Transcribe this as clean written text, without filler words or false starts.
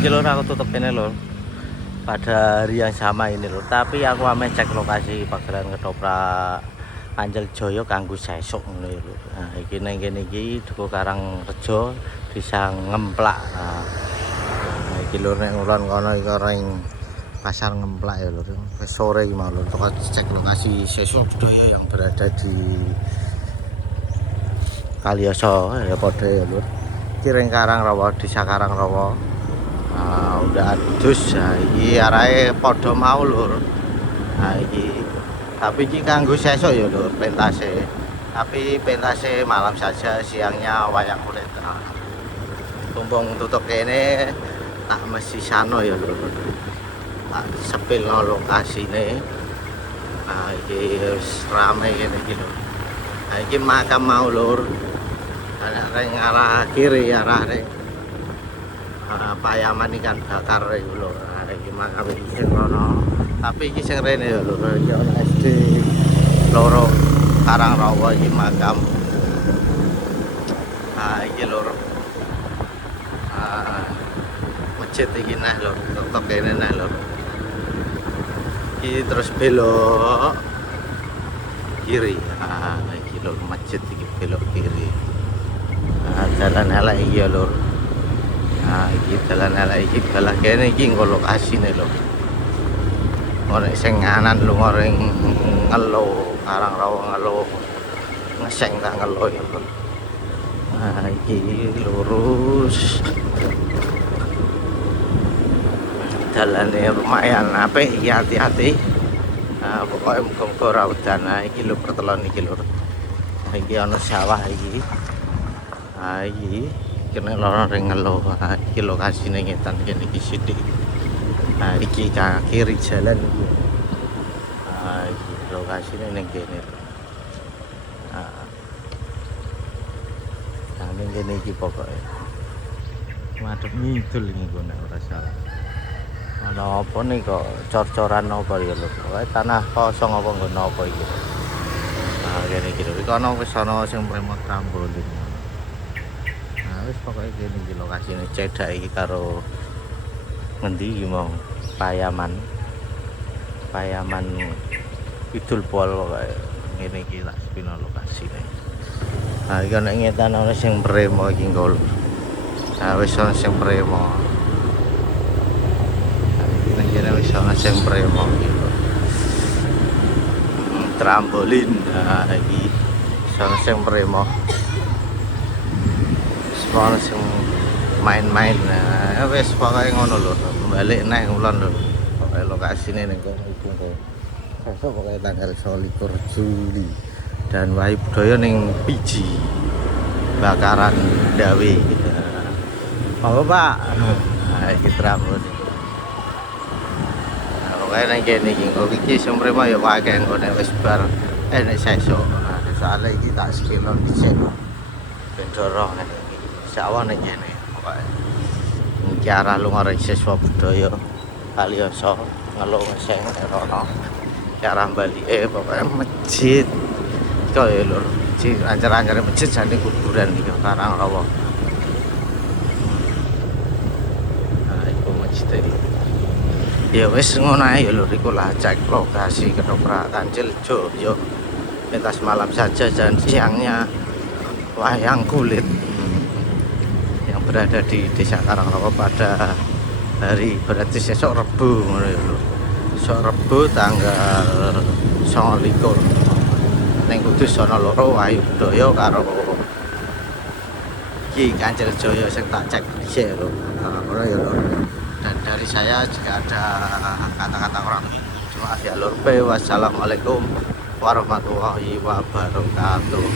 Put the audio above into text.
iki lur aku tutup ini lur pada hari yang sama ini lur, tapi aku ame cek lokasi pagelaran ketoprak Ancel Joyo kanggo sesuk ngono lho. Nah, iki nang kene iki Duku Karangrejo bisa ngemplak. Nah, iki lur nek ngulon kono iki ring pasar ngemplak ya lur. Wis sore iki mau lur cek lokasi sesuk budaya yang berada di Kaliyoso ya padha ya lur. Iki ring Karangrawa, Desa Karangrawa. Nah, udah adus ya iki arahe padha mau lur. Nah, iki tapi ini kanggo sesuk ya lur pentase. Tapi pentase malam saja, siangnya wayang kulit. Tumpung tutup kene tak mesti sano ya lur. Tak sepil no lokasine. Nah, iki wis rame kene iki lur. Nah, iki makam mau lur. Ana ring arah kiri arah ring Payaman ikan bakar iku lur. Nah, iki makam iki sing rono. Tapi iki sing rene ya lho, iki ana SD loro Karangrawa iki makam. Ah iki lho. Masjid iki nah lho, tok kene nah lho. Iki terus belok kiri. Ah iki lho masjid iki belok kiri. Jalan elek iki ya lho. Nah iki jalan elek iki belah kene iki engko lokasine lho. Nek sing nganan lunga ring Ngelo, Karangrawa Ngelo. Ngeseng tak Ngelo ya, Bro. Nah, iki lurus. Dalane lumayan apik, ya hati-hati. Nah, pokoknya muga-muga ora udan. Nah, iki lho pertelon iki lho. Nah, iki ana sawah iki. Nah, iki kene loro ring Ngelo. Nah, iki lokasine ngetan kene iki sithik. Nah, iki kiri jalan iki. Nah, iki lokasine ning kene. Nah, ning kene iki pokoke. Madhep ngidul iki nek ora salah. Ana apa nih kok cor-coran apa ya lho. Pokoke tanah kosong apa nggon apa iki. Nah, kene iki lho. Iki ana wis ana sing mremot trambolin. Nah, wis pokoke kene iki lokasine cedak iki karo ngendi iki mau Payaman Kidul Pol kayak ngene iki tak sepino lokasine. Nah iki nek ngetan ana sing mremo iki engko. Nah wis ana sing mremo. Nah iki nek wis ana sing mremo iki. Trambolin. Nah iki ana sing mremo. Semua sing main-main. Nah wis pokoke ngono lho. Balik neh ngulon lho. Pokoke lokasine ning kono iku kok. Besok pokoke tanggal 21 Juli. Dan Wahyu Budaya ning Piji. Bakaran Dawe. Apa, Pak? Nah, iki trambol. Nah, pokoke nang kene iki kok iki sing mremo ya akeh engko nek wis bar nek sesuk. Nah, soalnya iki tak sekilo dhisik. Ben doroh nek iki. Sawah ning kene pokoke. Iki arah lunga ring siswa budaya Kaliyoso Ngelo Ngeseng rono. Iki arah balike pokoke masjid. Kaya lho, ancar-ancare masjid jane kuburan iki Karangrawa. Nah, iku masjid iki. Ya wis ngono ae ya lho, iku lah cek lokasi ketoprak Ancel Joyo. Pentas malam saja dan siangnya wayang kulit. Berada di Desa Karangrawa pada hari berarti sesok Rebu ngono ya lho. Sesuk Rebu tanggal 29. Ning Kudus ana loro Wahyu Budaya karo iki Ancel Joyo sing tak cek dhisik lho. Ngono ya lho. Dan dari saya jika ada kata-kata kurang maaf ya lur. Wassalamualaikum warahmatullahi wabarakatuh.